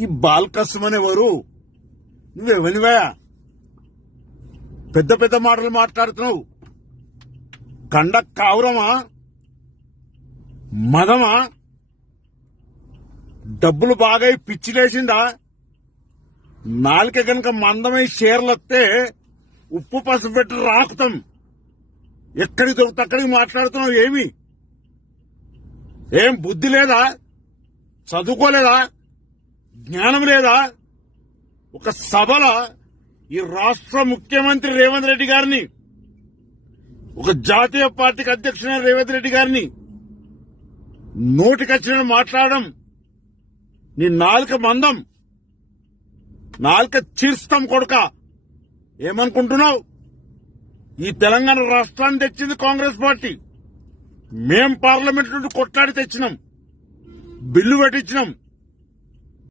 ఈ బాల్కస్తం అనేవారు నువ్వెవనివా? పెద్ద పెద్ద మాటలు మాట్లాడుతున్నావు. కండ కావురమా, మదమా, డబ్బులు బాగా పిచ్చిలేసిందా? నాలుక కనుక మందమై షేర్లొస్తే ఉప్పు పసుపు పెట్టి రాకుతాం. ఎక్కడికి దొరికితే అక్కడికి మాట్లాడుతున్నావు. ఏం బుద్ధి లేదా? చదువుకోలేదా? జ్ఞానం లేదా? ఒక సభల ఈ రాష్ట్ర ముఖ్యమంత్రి రేవంత్ రెడ్డి గారిని, ఒక జాతీయ పార్టీకి అధ్యక్షుడైన రేవంత్ రెడ్డి గారిని నోటికొచ్చిన మాట్లాడడం నీ నాలుక మందం, నాలుక చీర్స్తాం కొడుక. ఏమనుకుంటున్నావు? ఈ తెలంగాణ రాష్ట్రాన్ని తెచ్చింది కాంగ్రెస్ పార్టీ. మేం పార్లమెంట్ నుండి కొట్లాడి తెచ్చినాం, బిల్లు పెట్టించినాం.